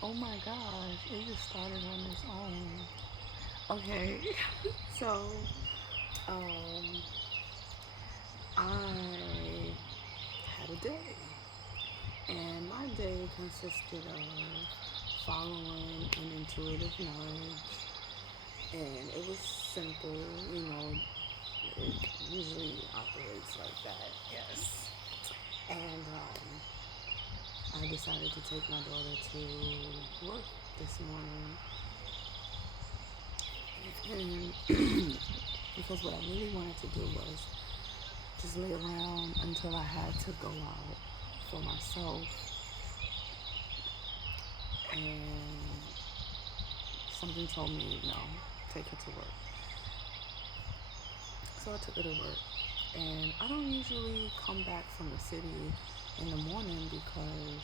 Oh my gosh, it just started on its own. Okay, so um, I had a day, and my day consisted of following an intuitive nudge, and it was simple, you know, it usually operates like that, yes. And I decided to take my daughter to work this morning, and because what I really wanted to do was just lay around until I had to go out for myself, and something told me no, take her to work. So I took her to work, and I don't usually come back from the city in the morning because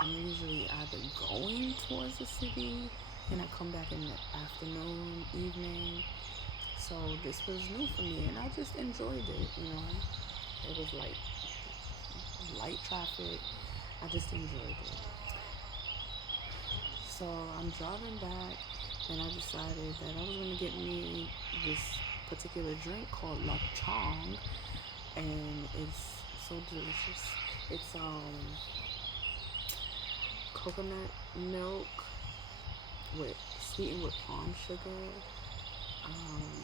I'm usually either going towards the city and I come back in the afternoon, evening. So this was new for me, and I just enjoyed it. You know, it was like light traffic. I just enjoyed it. So I'm driving back, and I decided that I was gonna get me this particular drink called La Chong, and it's so delicious. It's coconut milk with sweetened with palm sugar.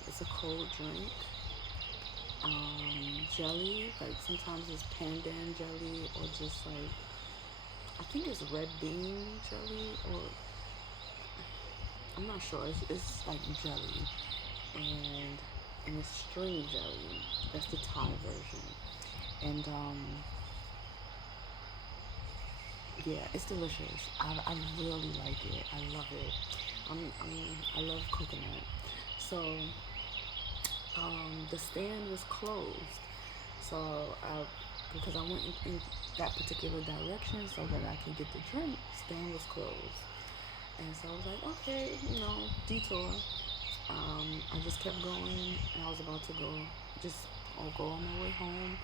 It's a cold drink. Jelly, like sometimes it's pandan jelly or just like I think it's red bean jelly or I'm not sure. It's like jelly and it's string jelly. That's the Thai version. And yeah, it's delicious. I really like it. I love it. I love coconut. So the stand was closed. So because I went in that particular direction so that I could get the drink, stand was closed. And so I was like, okay, you know, detour. I just kept going, and I was about to go, just I'll go on my way home,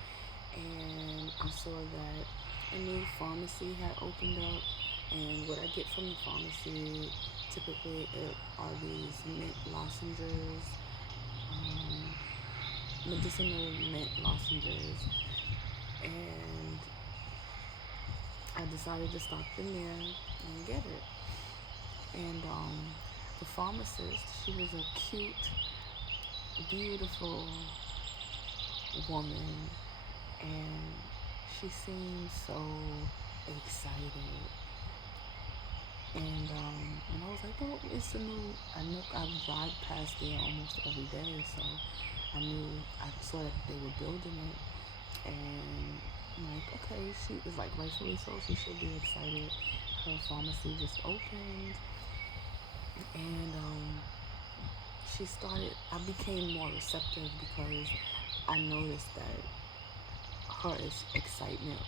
and I saw that a new pharmacy had opened up, and what I get from the pharmacy typically are these mint lozenges, um, medicinal mint lozenges, and I decided to stop in there and get it. And the pharmacist, she was a cute, beautiful woman, and she seemed so excited. And I was like, oh, it's a new. I ride past there almost every day, so I saw that they were building it, and I'm like, okay, she is like rightfully so. She should be excited. Her pharmacy just opened, and I became more receptive because I noticed that her excitement,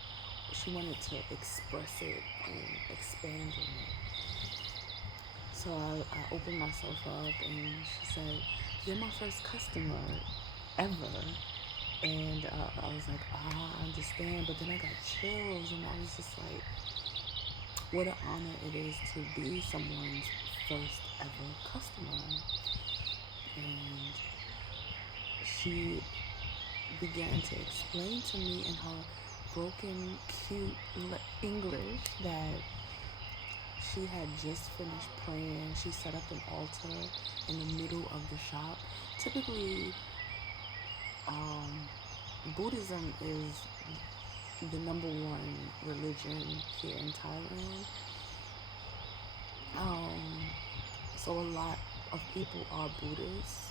she wanted to express it and expand on it. So I opened myself up, and she said, "You're my first customer ever." And I was like, I understand. But then I got chills, and I was just like, what an honor it is to be someone's first ever customer. And she began to explain to me in her broken, cute English that she had just finished praying. She set up an altar in the middle of the shop. Typically, um, Buddhism is the number one religion here in Thailand. Um, so a lot of people are Buddhists,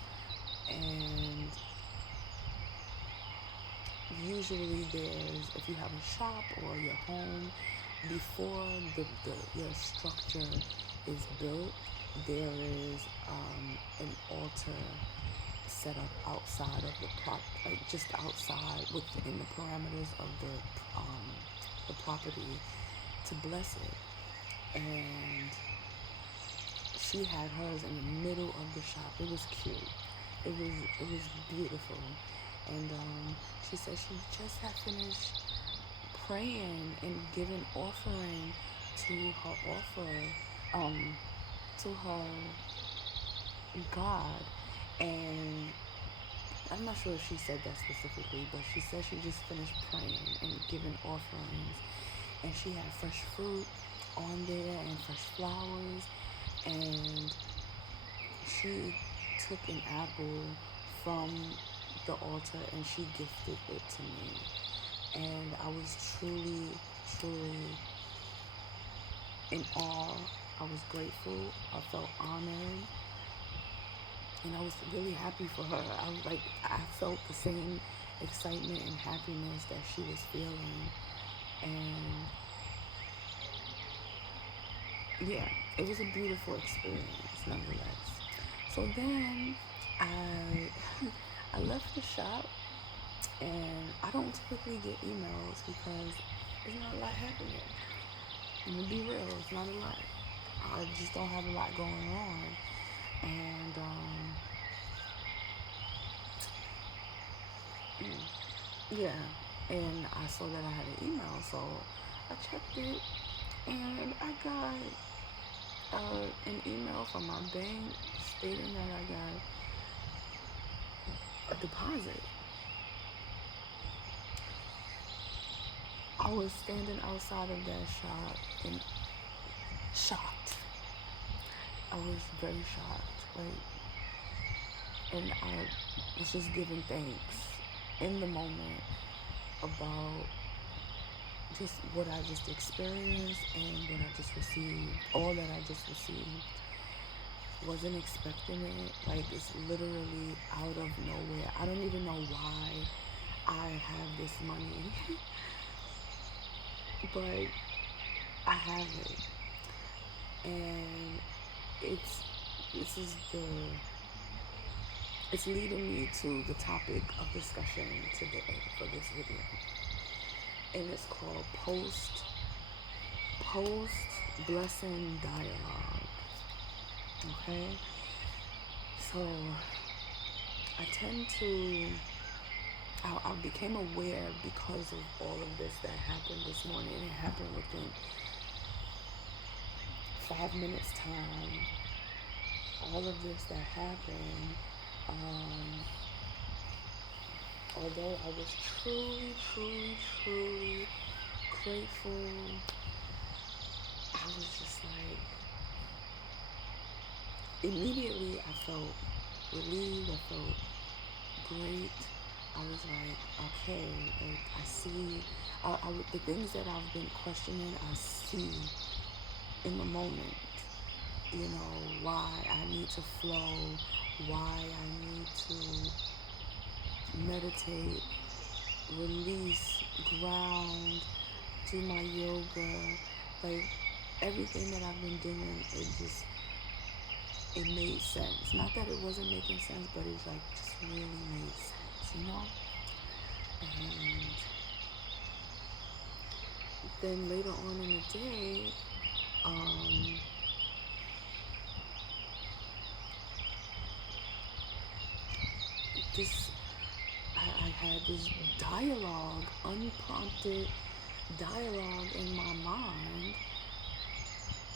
and usually there's if you have a shop or your home before your structure is built, there is an altar set up outside of the like just outside within the parameters of the property to bless it. And she had hers in the middle of the shop. It was cute. It was beautiful. And she said she just had finished praying and giving offering to her offer, to her God. And I'm not sure if she said that specifically, but she said she just finished praying and giving offerings. And she had fresh fruit on there and fresh flowers. And she took an apple from the altar and she gifted it to me. And I was truly, truly in awe. I was grateful. I felt honored. And I was really happy for her. I felt the same excitement and happiness that she was feeling. And yeah, it was a beautiful experience nonetheless. So then I I left the shop, and I don't typically get emails because there's not a lot happening. I'm gonna be real, it's not a lot. I just don't have a lot going on. And yeah, and I saw that I had an email, so I checked it, and I got an email from my bank stating that I got a deposit. I was standing outside of that shop and shocked. I was very shocked. And I was just giving thanks in the moment about just what I just experienced and what I just received. All that I just received. Wasn't expecting it. It's literally out of nowhere. I don't even know why I have this money, but I have it. And it's this is the it's leading me to the topic of discussion today for this video. And it's called post blessing dialogue. Okay? So I became aware because of all of this that happened this morning. It happened within 5 minutes time. All of this that happened, although I was truly, truly, truly grateful, I was just immediately I felt relieved, I felt great. I was okay, I see, the things that I've been questioning, I see in the moment. Why I need to flow, why I need to meditate, release, ground, do my yoga. Everything that I've been doing, it made sense. Not that it wasn't making sense, but it just really made sense. And then later on in the day, I had this dialogue, unprompted dialogue in my mind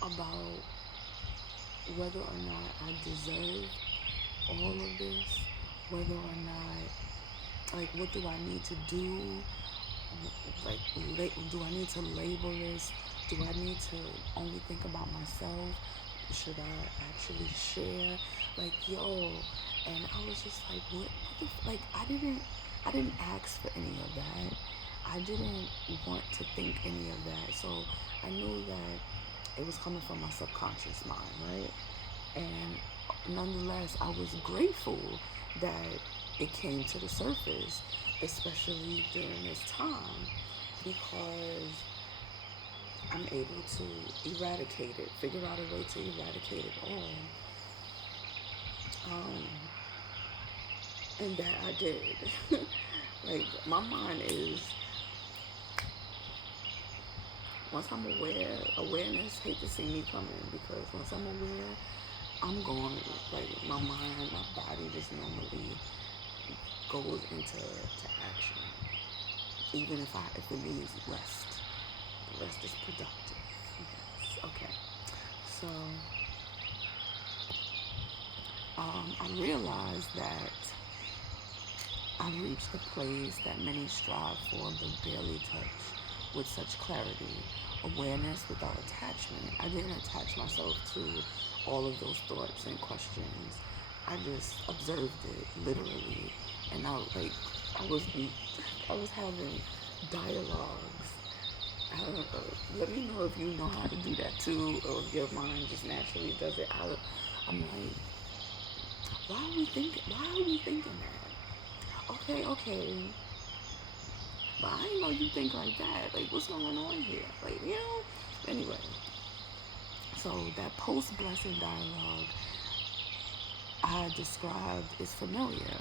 about whether or not I deserve all of this, whether or not, what do I need to do? Do I need to label this? Do I need to only think about myself? Should I actually share? And I was just what I didn't ask for any of that. I didn't want to think any of that. So I knew that it was coming from my subconscious mind, right? And nonetheless, I was grateful that it came to the surface, especially during this time, because I'm able to eradicate it, figure out a way to eradicate it all. And that I did. My mind is, once I'm awareness, hate to see me coming, because once I'm aware, I'm going, my mind, my body just normally goes into action. Even if it needs rest. The rest is productive. So I realized that I've reached the place that many strive for but barely touch with such clarity, awareness without attachment. I didn't attach myself to all of those thoughts and questions. I just observed it literally, and I was I was having dialogues. I don't know, let me know if you know how to do that too, or if your mind just naturally does it. I'm like, Why are we thinking that? Okay, but I didn't know you think like that. Like, what's going on here? Like, you know. Anyway, so that post-blessing dialogue I described is familiar.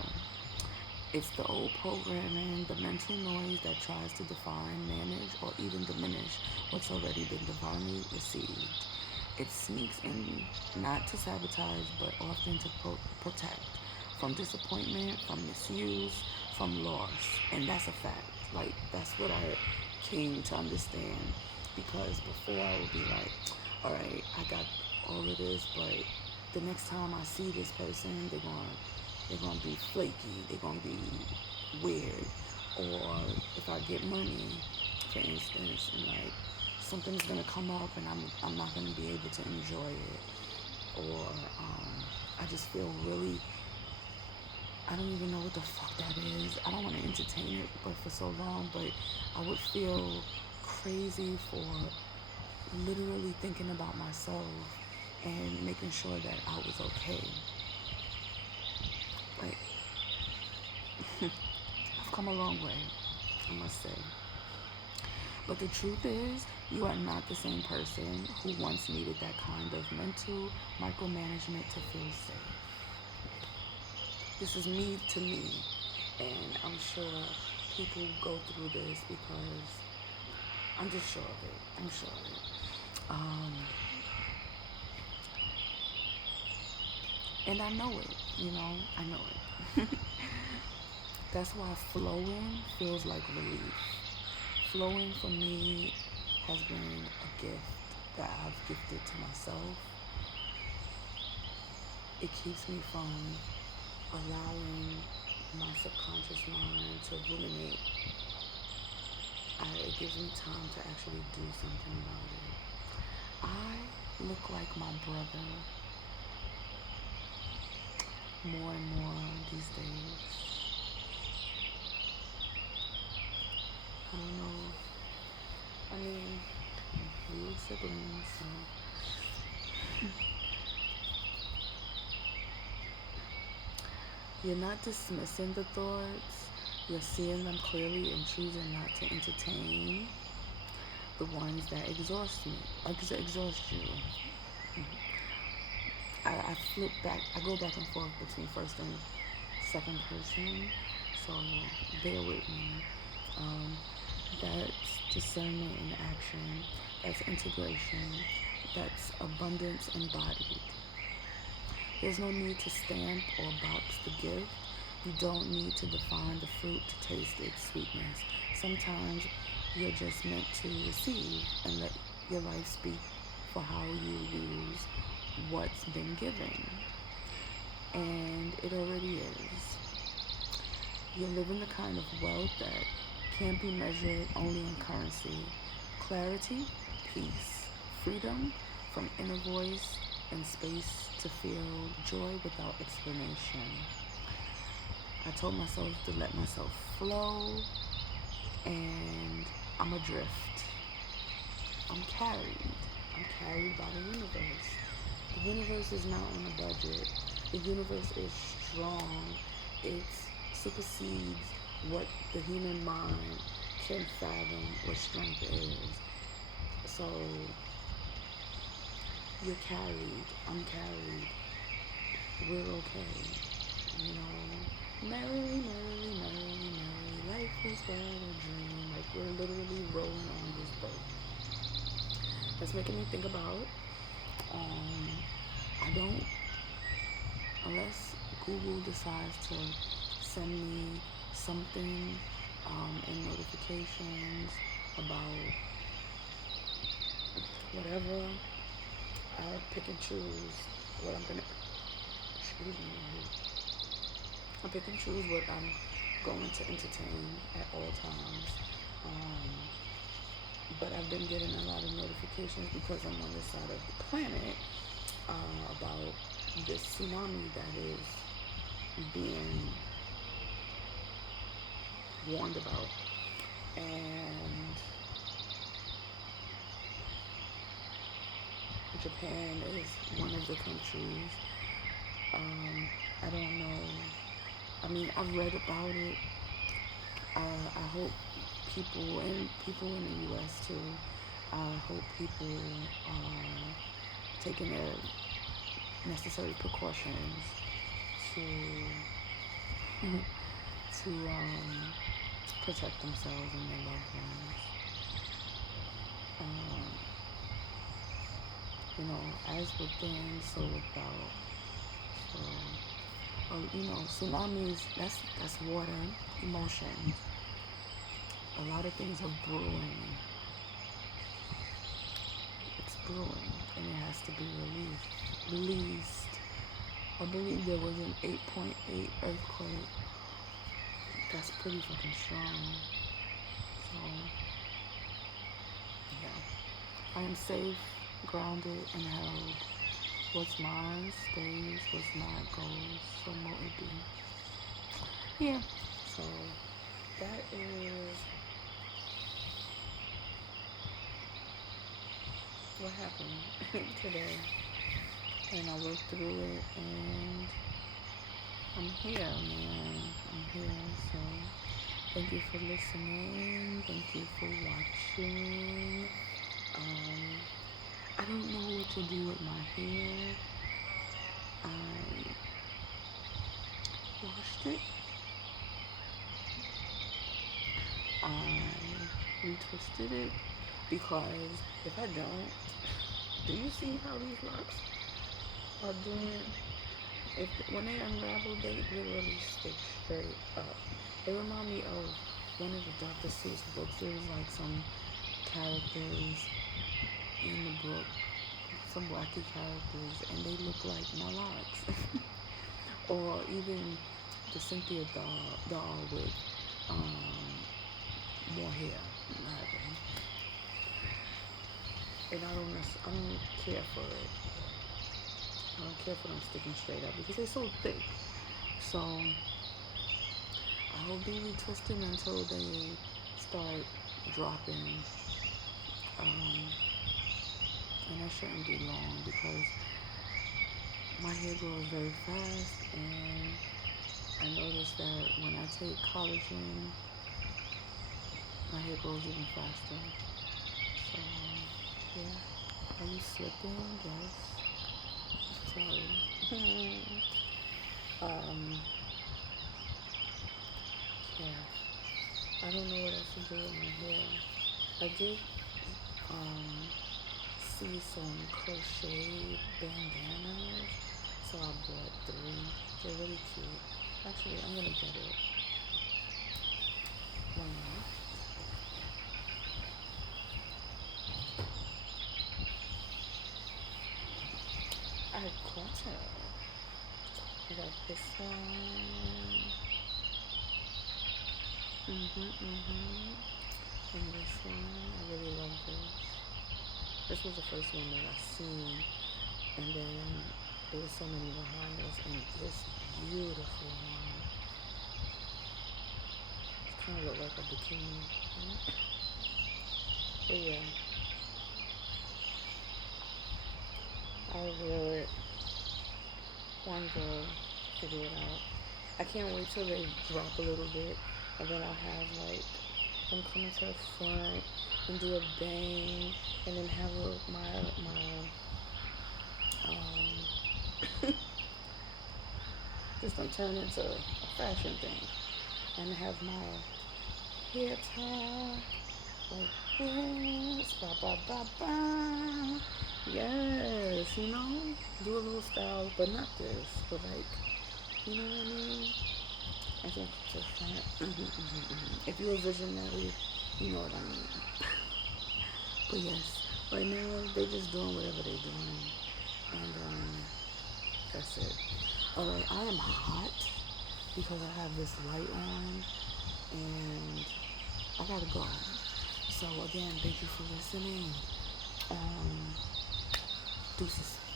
It's the old programming, the mental noise that tries to define, manage, or even diminish what's already been divinely received. It sneaks in not to sabotage, but often to protect from disappointment, from misuse, from loss. And that's a fact. Like, that's what I came to understand. Because before I would be like, all right, I got all of this, but the next time I see this person, they're gonna be flaky. They're gonna be weird. Or if I get money, for instance, and like something's gonna come up and I'm not gonna be able to enjoy it. Or I just feel really, I don't even know what the fuck that is. I don't want to entertain it, but for so long, but I would feel crazy for literally thinking about myself and making sure that I was okay. Like, I've come a long way, I must say. But the truth is, you are not the same person who once needed that kind of mental micromanagement to feel safe. This is me to me, and I'm sure people go through this because I'm just sure of it. I'm sure of it. And I know it, I know it. That's why flowing feels like relief. Flowing for me has been a gift that I've gifted to myself. It keeps me from allowing my subconscious mind to ruminate. It gives me time to actually do something about it. I look like my brother more and more these days. I don't know. I mean, we were siblings, so. You're not dismissing the thoughts. You're seeing them clearly and choosing not to entertain the ones that exhaust you. I flip back. I go back and forth between first and second person. So bear with me. That's discernment in action. That's integration. That's abundance embodied. There's no need to stamp or box the gift. You don't need to define the fruit to taste its sweetness. Sometimes you're just meant to receive and let your life speak for how you use what's been given. And it already is. You're living the kind of wealth that can't be measured only in currency. Clarity, peace, freedom from inner voice, and space to feel joy without explanation. I told myself to let myself flow, and I'm adrift. I'm carried. I'm carried by the universe. The universe is not on a budget. The universe is strong. It supersedes what the human mind can fathom what strength is. So you're carried. I'm carried. We're okay. Merrily, merrily, merrily, merrily. Life is but a dream. Like, we're literally rolling on this boat. That's making me think about, I don't, unless Google decides to send me something in notifications about whatever, I pick and choose what I'm gonna. Excuse me. I pick and choose what I'm going to entertain at all times. Um, but I've been getting a lot of notifications because I'm on this side of the planet about this tsunami that is being warned about. And Japan is one of the countries. I don't know. I mean, I've read about it. I hope people in the U.S. too. I hope people are taking their necessary precautions to to protect themselves and their loved ones. Um, as within, so without. So, tsunamis. That's water, emotions. A lot of things are brewing. It's brewing, and it has to be released. I believe there was an 8.8 earthquake. That's pretty fucking strong. So, yeah. I am safe, grounded, and held. What's mine stays, what's not goes. So mo it be. Yeah. So that is what happened today. And I worked through it, and I'm here, man. I'm here. So thank you for listening. Thank you for watching. I don't know what to do with my hair. I washed it. I retwisted it because if I don't, do you see how these locks are doing? When they unravel, they literally stick straight up. It remind me of one of the Dr. Seuss books. There was like some characters in the book, some wacky characters, and they look like my locks. Or even the Cynthia doll with more hair. And I don't care for it. I don't care for them sticking straight up because they're so thick. So I will be retwisting until they start dropping. And that shouldn't be long because my hair grows very fast, and I noticed that when I take collagen, my hair grows even faster. So yeah. Are you slipping? Yes. Sorry. Yeah. I don't know what else to do with my hair. I did see some crochet bandanas, so I bought 3. They're really cute. Actually, I'm gonna get it. Why not? I got it. I got this one. And this one. I really love this. This was the first one that I seen, and then there was so many behind us, and this beautiful one. It kind of looked like a bikini. But yeah, I'll wear it one day, figure it out. I can't wait till they drop a little bit, and then I'll have like them coming to the front and do a bang, and then have just don't turn into a fashion thing, and have my hair tie like this, ba ba ba ba. Yes, do a little style, but not this, but like, you know what I mean? I think it's different. If you're a visionary, you know what I mean. But yes, right now they just doing whatever they doing. And that's it. Alright, I am hot because I have this light on and I gotta go. So again, thank you for listening. Deuces.